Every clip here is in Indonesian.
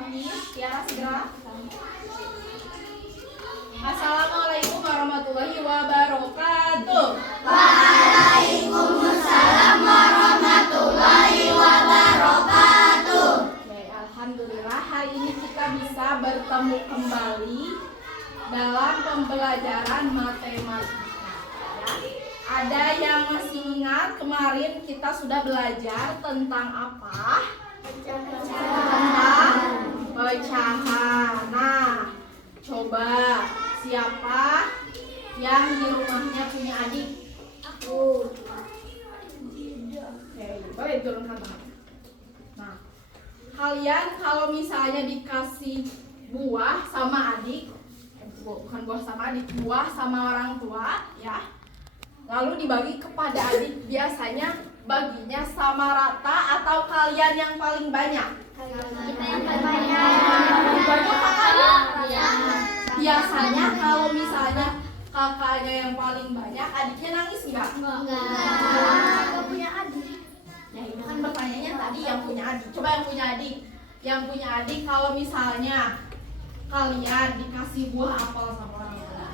Bismillahirrahmanirrahim. Tiara segera. Assalamualaikum warahmatullahi wabarakatuh. Waalaikumsalam warahmatullahi wabarakatuh. Oke, alhamdulillah hari ini kita bisa bertemu kembali dalam pembelajaran matematika. Ya. Ada yang masih ingat kemarin kita sudah belajar tentang apa? Tentang pecahan. Nah, coba siapa yang di rumahnya punya adik? Aku. Oke, boleh turunkan tangan. Nah, kalian kalau misalnya dikasih buah sama adik, bukan buah sama adik, buah sama orang tua, ya. Lalu dibagi kepada adik, biasanya baginya sama rata atau kalian yang paling banyak? Kita yang banyak. Banyak kakaknya? Ya. Biasanya kalau misalnya kakaknya yang paling banyak, adiknya nangis nggak? Enggak punya adik. Ya itu kan pertanyaannya tadi yang punya adik. Coba yang punya adik. Yang punya adik kalau misalnya kalian dikasih buah apel sama orang tua.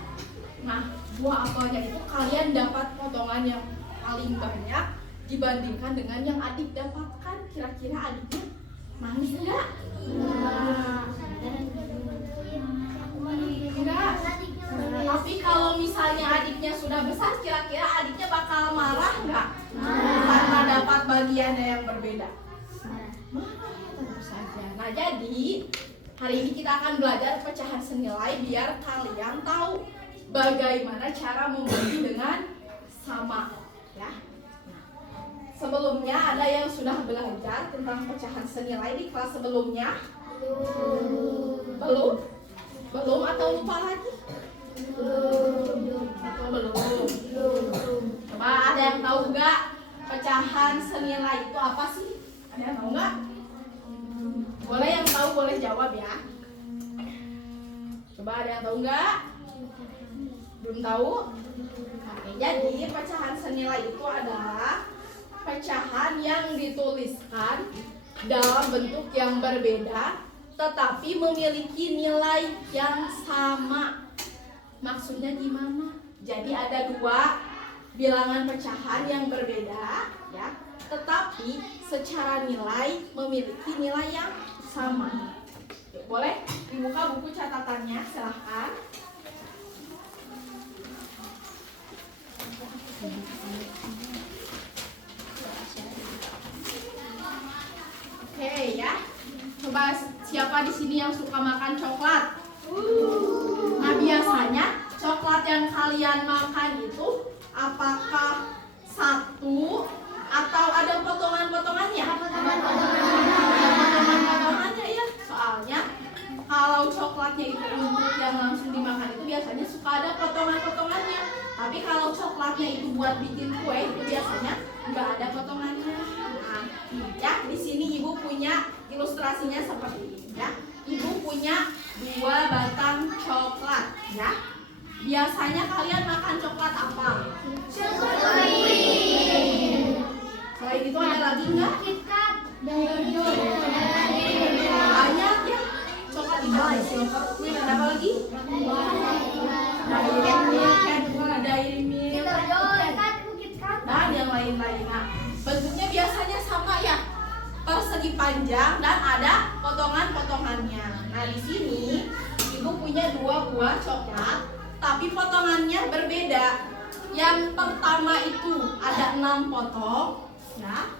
Nah, buah apelnya itu kalian dapat potongan yang paling banyak dibandingkan dengan yang adik dapatkan. Kira-kira adiknya nangis enggak? Enggak. Tapi kalau misalnya adiknya sudah besar, kira-kira adiknya bakal marah enggak? Karena dapat bagiannya yang berbeda. Marah ya, tentu saja. Nah, jadi hari ini kita akan belajar pecahan senilai biar kalian tahu bagaimana cara membagi dengan sama, ya. Nah, sebelumnya ada yang sudah belajar tentang pecahan senilai di kelas sebelumnya? Belum? Belum atau lupa lagi? Atau belum? Coba ada yang tahu nggak pecahan senilai itu apa sih? Ada yang tahu nggak? Boleh yang tahu boleh jawab ya. Coba ada yang tahu nggak? Belum tahu? Oke, jadi pecahan senilai itu adalah pecahan yang dituliskan dalam bentuk yang berbeda tetapi memiliki nilai yang sama. Maksudnya gimana? Jadi ada dua bilangan pecahan yang berbeda, ya, tetapi secara nilai memiliki nilai yang sama. Oke, boleh dibuka buku catatannya, silahkan. Oke ya, coba siapa di sini yang suka makan coklat? Nah, biasanya coklat yang kalian makan itu apakah satu atau ada potongan-potongannya? Potongan-potongannya ya. Soalnya kalau coklatnya itu untuk yang langsung dimakan itu biasanya suka ada potongan-potongannya. Tapi kalau coklatnya itu buat bikin kue itu biasanya nggak ada potongannya. Nah, ya di sini ibu punya ilustrasinya seperti ini ya. Ibu punya 2 batang coklat ya. Biasanya kalian makan coklat apa? Selain itu ada lagi nggak? Banyak ya. Coklat itu ada apa lagi? Dairy Milk, dan yang lain-lain. Nah, bentuknya biasanya sama ya, persegi panjang dan ada potongan-potongannya. Nah, di sini ibu punya 2 buah coklat, tapi potongannya berbeda. Yang pertama itu ada 6 potong, ya.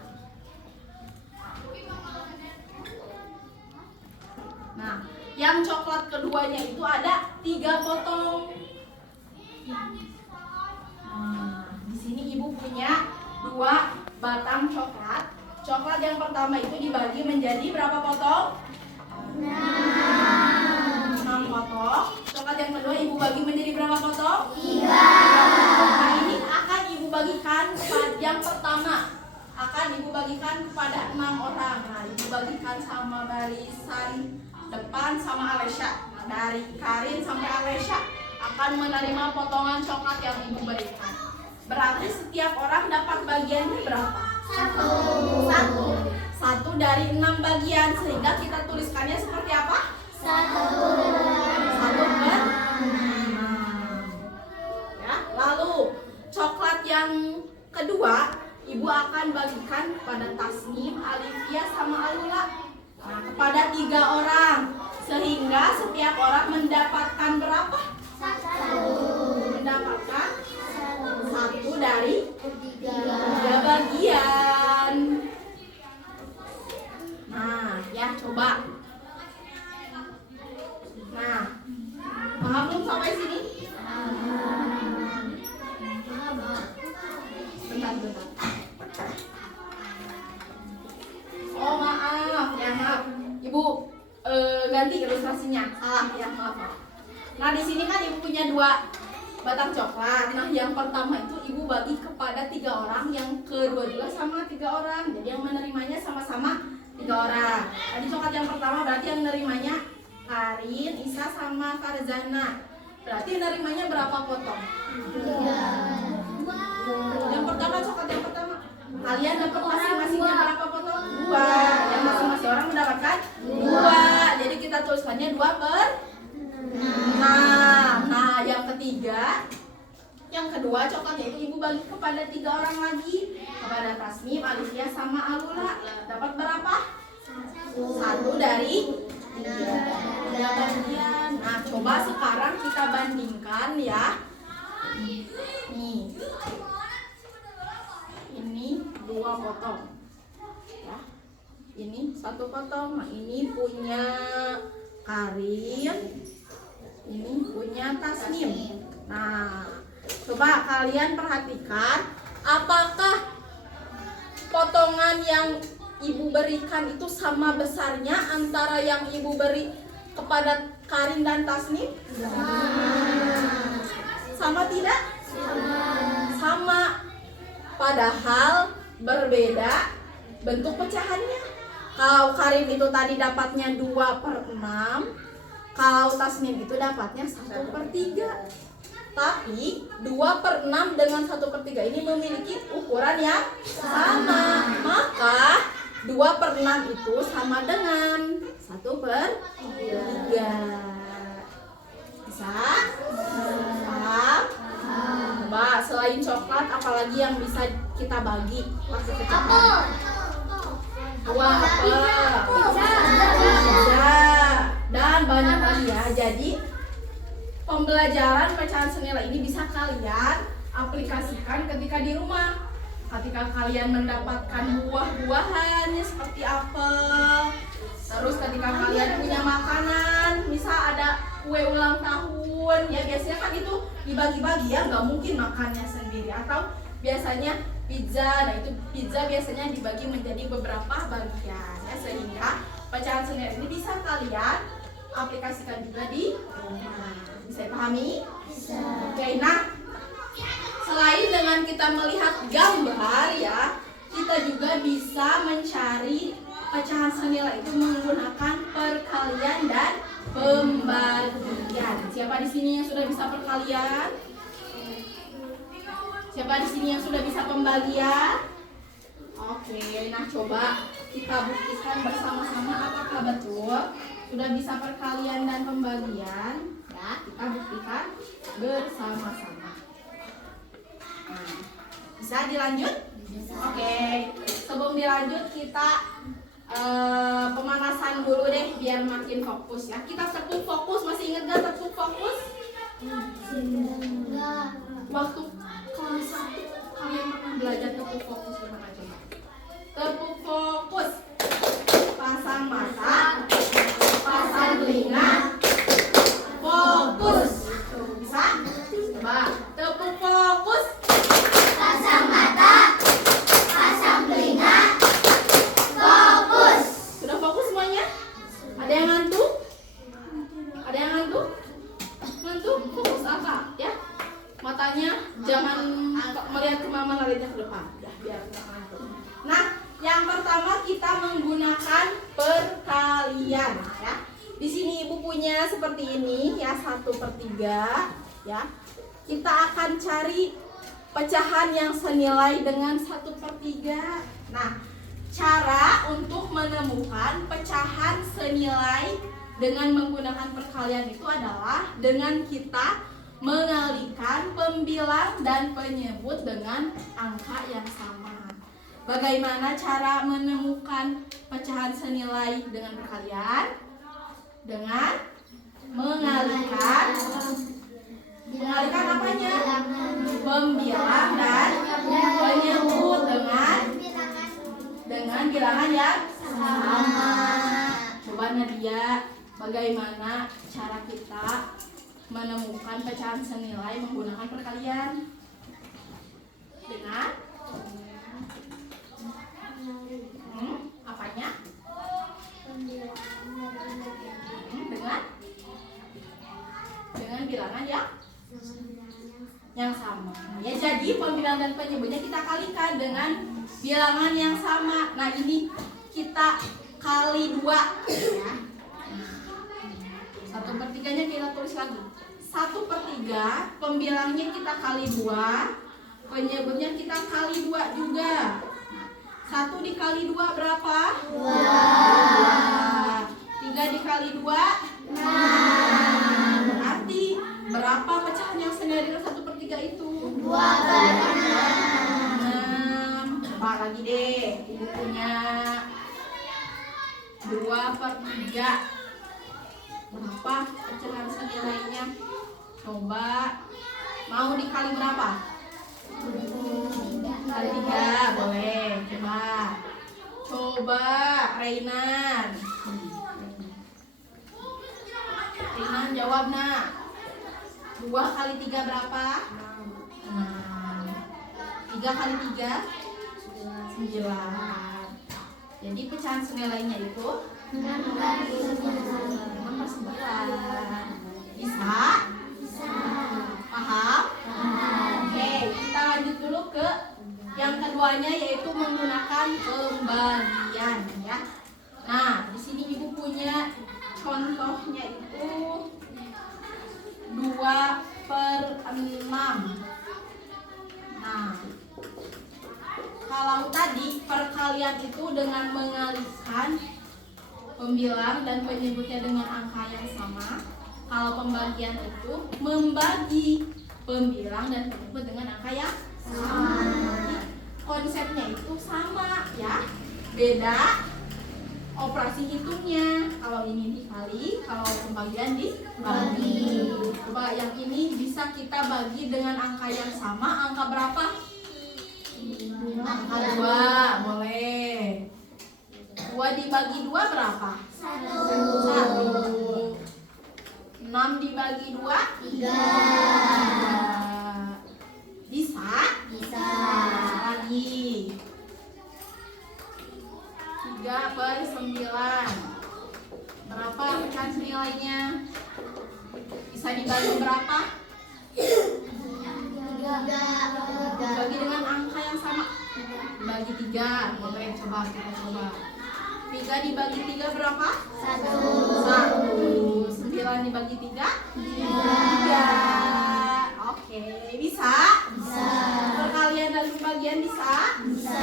Nah, yang coklat keduanya itu ada 3 potong. Nah, di sini ibu punya 2 batang coklat. Coklat yang pertama itu dibagi menjadi berapa potong? 6 potong. Coklat yang kedua ibu bagi menjadi berapa potong? 3. Nah, ini akan ibu bagikan yang pertama akan ibu bagikan kepada 6 orang. Nah, ibu bagikan sama barisan depan sama Alesya. Nah, dari Karin sampai Alesya akan menerima potongan coklat yang ibu berikan. Berarti setiap orang dapat bagiannya berapa? 1. 1 dari 6 bagian, sehingga kita tuliskannya seperti apa? 3 orang. Sehingga setiap orang mendapatkan berapa? Mendapatkan 1 dari 3 bagian. Nah, ya coba. Nah, paham belum sampai sini? Bentar. Oh maaf, ya maaf. Ibu ganti ilustrasinya. Salah ya, maaf. Nah di sini kan ibu punya 2 batang coklat. Nah yang pertama itu ibu bagi kepada 3 orang, yang kedua juga sama 3 orang. Jadi yang menerimanya sama-sama 3 orang. Tadi coklat yang pertama berarti yang menerimanya Karin, Isa sama Farzana. Berarti menerimanya berapa potong? 2. Yang pertama coklat yang pertama. Kalian dapat masing-masingnya berapa potong? 2. Yang masing-masing orang mendapatkan 2. Jadi kita tuliskannya 2/6. Nah, yang ketiga, yang kedua coklatnya itu ibu bagi kepada 3 orang lagi, kepada Tasnim, Alifia sama Alula. Dapat berapa? 1 dari 3 bagian. Nah, coba sekarang kita bandingkan ya. Nih. Ini 2 potong. Ya. Ini 1 potong. Nah, ini punya Karin. Ini punya Tasnim. Nah, coba kalian perhatikan, apakah potongan yang ibu berikan itu sama besarnya antara yang ibu beri kepada Karin dan Tasnim? Sama tidak? Sama. Padahal berbeda bentuk pecahannya. Kalau Karin itu tadi dapatnya 2/6, kalau Tasnim itu dapatnya 1/3. Tapi 2/6 dengan 1/3 ini memiliki ukuran yang sama. Maka 2/6 itu sama dengan 1/3. Bisa? Paham? Coba selain coklat apalagi yang bisa kita bagi pakai pecahan? Apel, pizza, dan banyak lagi ya. Jadi pembelajaran pecahan senilai ini bisa kalian aplikasikan ketika di rumah. Ketika kalian mendapatkan buah-buahan seperti apel, terus ketika kalian punya makanan, misal ada kue ulang tahun, ya biasanya kan itu dibagi-bagi ya, nggak mungkin makannya sendiri. Atau biasanya pizza, nah itu pizza biasanya dibagi menjadi beberapa bagian ya, sehingga pecahan senilai ini bisa kalian aplikasikan juga di rumah. Bisa dipahami? Bisa. Oke, nah selain dengan kita melihat gambar ya, kita juga bisa mencari pecahan senilai itu menggunakan perkalian dan pembagian. Siapa di sini yang sudah bisa perkalian? Siapa di sini yang sudah bisa pembagian? Oke, nah coba kita buktikan bersama-sama apakah betul sudah bisa perkalian dan pembagian. Ya, kita buktikan bersama-sama. Nah, bisa dilanjut? Oke, sebelum dilanjut kita pemanasan dulu deh biar makin fokus ya. Kita tepuk fokus, masih ingat gak tepuk fokus? Waktu kelas 1 kalian pernah belajar tepuk fokus gimana coba? Tepuk fokus. Pasang mata, pasang telinga, fokus. Bisa? Coba tepuk fokus. Pasang mata, pasang telinga, fokus. Sudah fokus semuanya? Ada yang ngantuk? Ada yang ngantuk? Ngantuk? Fokus apa? Ya? Matanya jangan melihat kemana-mana, lihatnya ke depan. Ya, biar nggak ngantuk. Nah, yang pertama kita menggunakan perkalian ya. Di sini ibu punya seperti ini ya, 1/3 ya. Kita akan cari pecahan yang senilai dengan 1/3. Nah, cara untuk menemukan pecahan senilai dengan menggunakan perkalian itu adalah dengan kita mengalihkan pembilang dan penyebut dengan angka yang sama. Bagaimana cara menemukan pecahan senilai dengan perkalian? Dengan mengalihkan apanya? Pembilang dan penyebut dengan bilangan yang sama. Coba Nadia, bagaimana cara kita menemukan pecahan senilai menggunakan perkalian? Dengan apanya? Dengan bilangan yang sama. Ya, jadi pembilang dan penyebutnya kita kalikan dengan bilangan yang sama. Nah, ini kita kali 2 ya. 1/3-nya kita tulis lagi. 1/3 pembilangnya kita kali 2, penyebutnya kita kali 2 juga. 1 dikali 2 berapa? 2. 3 dikali 2 6. Berarti berapa pecahan yang senilai dengan 1/3 itu? 2/6. Coba lagi deh, ibu punya 2/3. Berapa pecahan senilainya? Coba, mau dikali berapa? Kali 3, boleh. Coba Rainan jawab nak. 2 kali 3 berapa? 6. 3 kali 3 9. Jadi pecahan senilainya itu 6/9. Bisa? Paham? Oke, kita lanjut dulu ke yang keduanya, yaitu menggunakan pembagian ya. Nah, di sini ibu punya contohnya itu 2/6. Nah, kalau tadi perkalian itu dengan mengalihkan pembilang dan penyebutnya dengan angka yang sama. Kalau pembagian itu membagi pembilang dan penyebut dengan angka yang sama. Konsepnya itu sama ya, beda operasi hitungnya. Kalau ini dikali, kalau pembagian dibagi. Coba yang ini bisa kita bagi dengan angka yang sama. Angka berapa? Angka 2, boleh. 2 dibagi 2 berapa? 1. 6 dibagi 2? 3. Bisa? Bisa. Lagi. 3/9. Berapa pecahan senilainya? Bisa dibagi berapa? 3. Bagi dengan angka yang sama. Bagi 3. Boleh, coba kita coba. 3 dibagi 3 berapa? 1. 9 dibagi 3? 3. Oke, bisa? Bisa. Perkalian dan pembagian bisa? Bisa.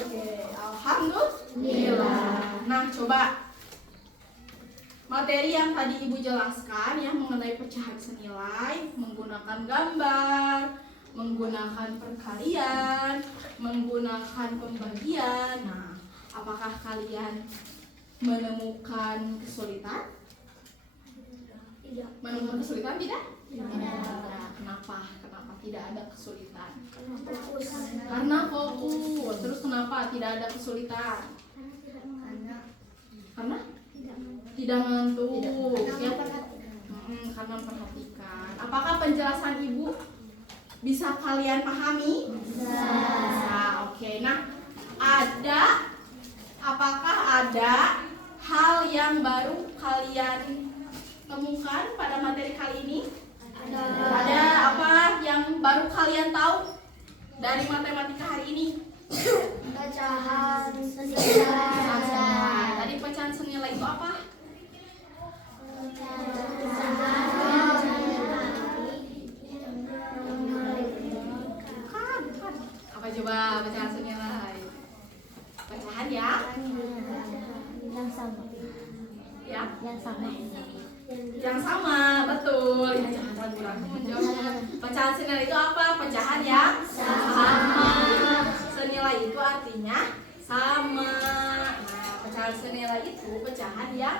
Oke, alhamdulillah. Nah, coba materi yang tadi ibu jelaskan yang mengenai pecahan senilai, menggunakan gambar, menggunakan perkalian, menggunakan pembagian. Nah, apakah kalian menemukan kesulitan? Tidak. Menemukan kesulitan tidak? Nah, kenapa tidak ada kesulitan? Karena fokus. Terus kenapa tidak ada kesulitan? Karena tidak ngantuk. Ya, karena memperhatikan. Apakah penjelasan ibu bisa kalian pahami? Bisa. Oke. Nah, apakah ada hal yang baru kalian temukan pada materi kali ini? Ada apa yang baru kalian tahu dari matematika hari ini? Pecahan senilai. Tadi pecahan senilai itu apa? Bukan. Apa coba pecahan senilai? Pecahan ya? Yang sama. Ya? Yang sama. Yang sama, betul. Ya, jangan ragu-ragu menjawabnya. Pecahan senilai itu apa? Pecahan yang sama. senilai itu artinya sama. Nah, pecahan senilai itu pecahan yang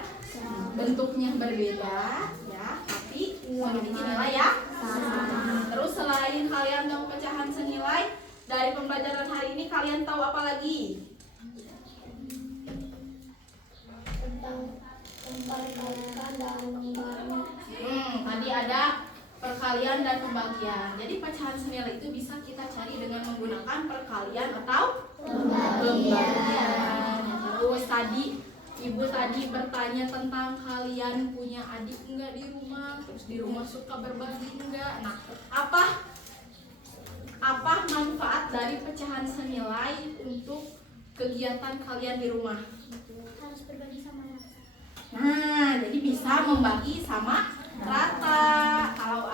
bentuknya berbeda ya, tapi memiliki nilai yang sama. Terus selain kalian tahu pecahan senilai, dari pembelajaran hari ini kalian tahu apa lagi? Tentang pembagian dan pembagian. Tadi ada perkalian dan pembagian. Jadi pecahan senilai itu bisa kita cari dengan menggunakan perkalian atau pembagian. Terus tadi ibu tadi bertanya tentang kalian punya adik enggak di rumah, terus di rumah suka berbagi enggak. Nah, apa manfaat dari pecahan senilai untuk kegiatan kalian di rumah? Harus berbagi sama rata. Nah, jadi bisa membagi sama rata. Kalau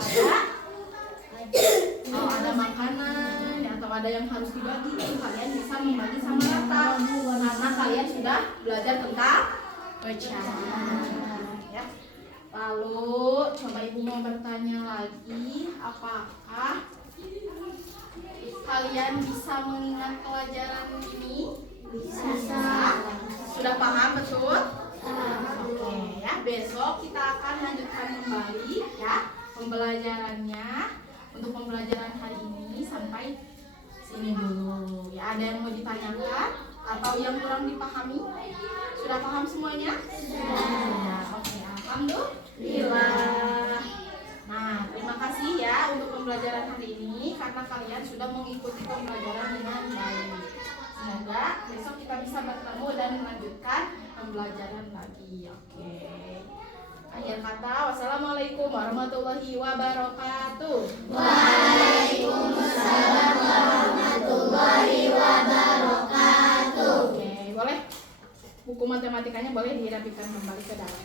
ada makanan atau ada yang harus dibagi, itu kalian bisa membagi sama rata karena kalian sudah belajar tentang pecahan ya. Lalu coba ibu mau bertanya lagi, apakah kalian bisa mengingat pelajaran ini? Bisa. Sudah paham betul? Oke ya, besok kita akan lanjutkan kembali ya pembelajarannya. Untuk pembelajaran hari ini sampai sini dulu ya. Ada yang mau ditanyakan atau yang kurang dipahami? Sudah paham semuanya? Sudah. Oke, alhamdulillah. Nah, terima kasih ya untuk pembelajaran hari ini karena kalian sudah mengikuti pembelajaran dengan baik. Semoga besok kita bisa bertemu dan melanjutkan pembelajaran lagi. Oke. Akhir kata, wassalamualaikum warahmatullahi wabarakatuh. Waalaikumsalam warahmatullahi wabarakatuh. Oke, boleh buku matematikanya boleh dirapikan kembali ke dalam.